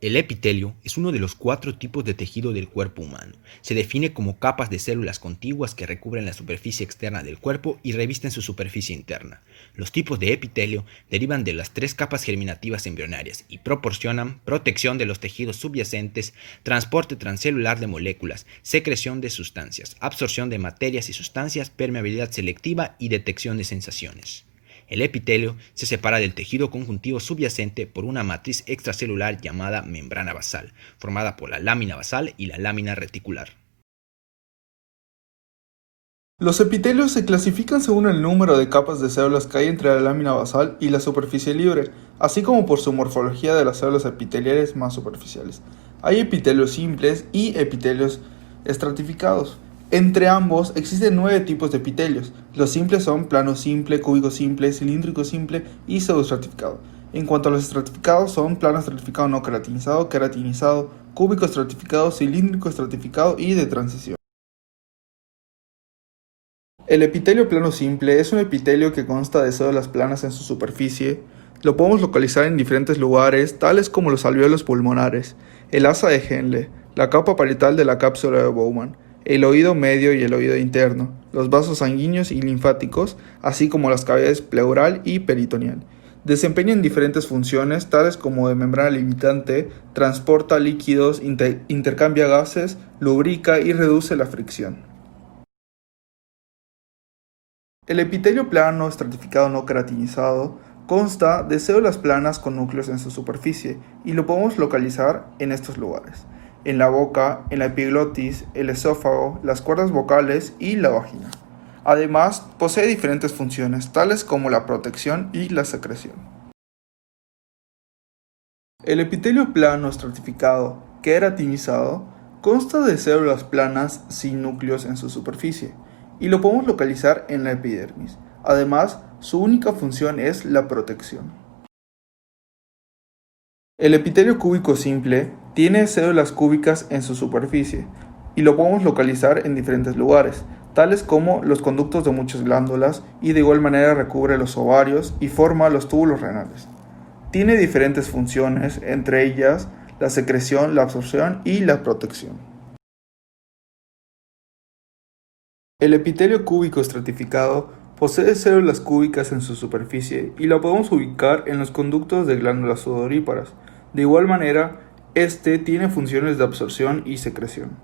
El epitelio es uno de los 4 tipos de tejido del cuerpo humano. Se define como capas de células contiguas que recubren la superficie externa del cuerpo y revisten su superficie interna. Los tipos de epitelio derivan de las 3 capas germinativas embrionarias y proporcionan protección de los tejidos subyacentes, transporte transcelular de moléculas, secreción de sustancias, absorción de materias y sustancias, permeabilidad selectiva y detección de sensaciones. El epitelio se separa del tejido conjuntivo subyacente por una matriz extracelular llamada membrana basal, formada por la lámina basal y la lámina reticular. Los epitelios se clasifican según el número de capas de células que hay entre la lámina basal y la superficie libre, así como por su morfología de las células epiteliales más superficiales. Hay epitelios simples y epitelios estratificados. Entre ambos existen 9 tipos de epitelios. Los simples son plano simple, cúbico simple, cilíndrico simple y pseudoestratificado. En cuanto a los estratificados son plano estratificado no queratinizado, queratinizado, cúbico estratificado, cilíndrico estratificado y de transición. El epitelio plano simple es un epitelio que consta de células planas en su superficie. Lo podemos localizar en diferentes lugares, tales como los alvéolos pulmonares, el asa de Henle, la capa parietal de la cápsula de Bowman, el oído medio y el oído interno, los vasos sanguíneos y linfáticos, así como las cavidades pleural y peritoneal. Desempeñan diferentes funciones, tales como de membrana limitante, transporta líquidos, intercambia gases, lubrica y reduce la fricción. El epitelio plano estratificado no queratinizado consta de células planas con núcleos en su superficie y lo podemos localizar en estos lugares: en la boca, en la epiglotis, el esófago, las cuerdas vocales y la vagina. Además, posee diferentes funciones, tales como la protección y la secreción. El epitelio plano estratificado queratinizado consta de células planas sin núcleos en su superficie y lo podemos localizar en la epidermis. Además, su única función es la protección. El epitelio cúbico simple tiene células cúbicas en su superficie y lo podemos localizar en diferentes lugares, tales como los conductos de muchas glándulas, y de igual manera recubre los ovarios y forma los túbulos renales. Tiene diferentes funciones, entre ellas la secreción, la absorción y la protección. El epitelio cúbico estratificado posee células cúbicas en su superficie y la podemos ubicar en los conductos de glándulas sudoríparas. De igual manera, este tiene funciones de absorción y secreción.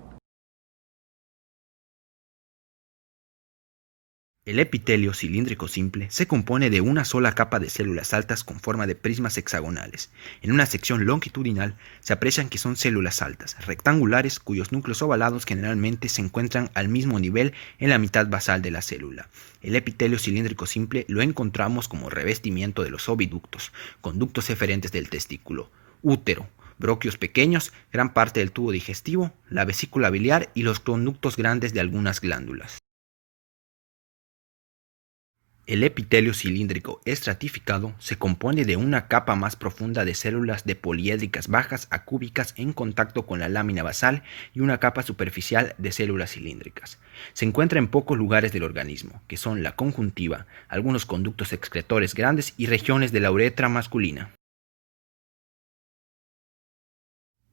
El epitelio cilíndrico simple se compone de una sola capa de células altas con forma de prismas hexagonales. En una sección longitudinal se aprecian que son células altas, rectangulares, cuyos núcleos ovalados generalmente se encuentran al mismo nivel en la mitad basal de la célula. El epitelio cilíndrico simple lo encontramos como revestimiento de los oviductos, conductos eferentes del testículo, útero, bronquios pequeños, gran parte del tubo digestivo, la vesícula biliar y los conductos grandes de algunas glándulas. El epitelio cilíndrico estratificado se compone de una capa más profunda de células de poliédricas bajas a cúbicas en contacto con la lámina basal y una capa superficial de células cilíndricas. Se encuentra en pocos lugares del organismo, que son la conjuntiva, algunos conductos excretores grandes y regiones de la uretra masculina.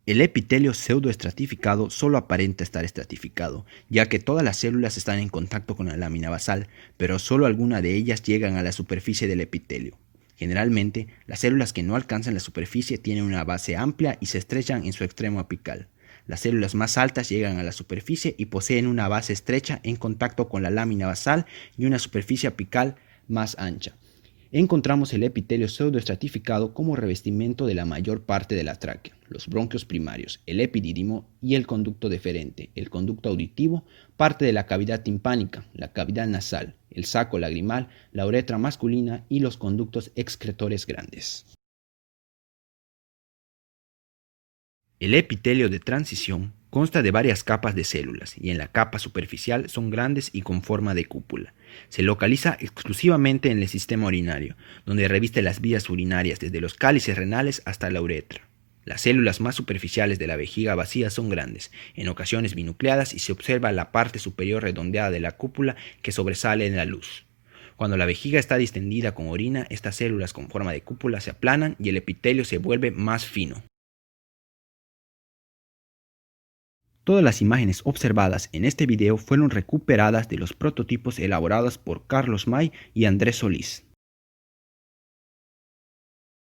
El epitelio pseudoestratificado solo aparenta estar estratificado, ya que todas las células están en contacto con la lámina basal, pero solo algunas de ellas llegan a la superficie del epitelio. Generalmente, las células que no alcanzan la superficie tienen una base amplia y se estrechan en su extremo apical. Las células más altas llegan a la superficie y poseen una base estrecha en contacto con la lámina basal y una superficie apical más ancha. Encontramos el epitelio pseudoestratificado como revestimiento de la mayor parte de la tráquea, los bronquios primarios, el epidídimo y el conducto deferente, el conducto auditivo, parte de la cavidad timpánica, la cavidad nasal, el saco lagrimal, la uretra masculina y los conductos excretores grandes. El epitelio de transición consta de varias capas de células y en la capa superficial son grandes y con forma de cúpula. Se localiza exclusivamente en el sistema urinario, donde reviste las vías urinarias desde los cálices renales hasta la uretra. Las células más superficiales de la vejiga vacía son grandes, en ocasiones binucleadas, y se observa la parte superior redondeada de la cúpula que sobresale en la luz. Cuando la vejiga está distendida con orina, estas células con forma de cúpula se aplanan y el epitelio se vuelve más fino. Todas las imágenes observadas en este video fueron recuperadas de los prototipos elaborados por Carlos May y Andrés Solís.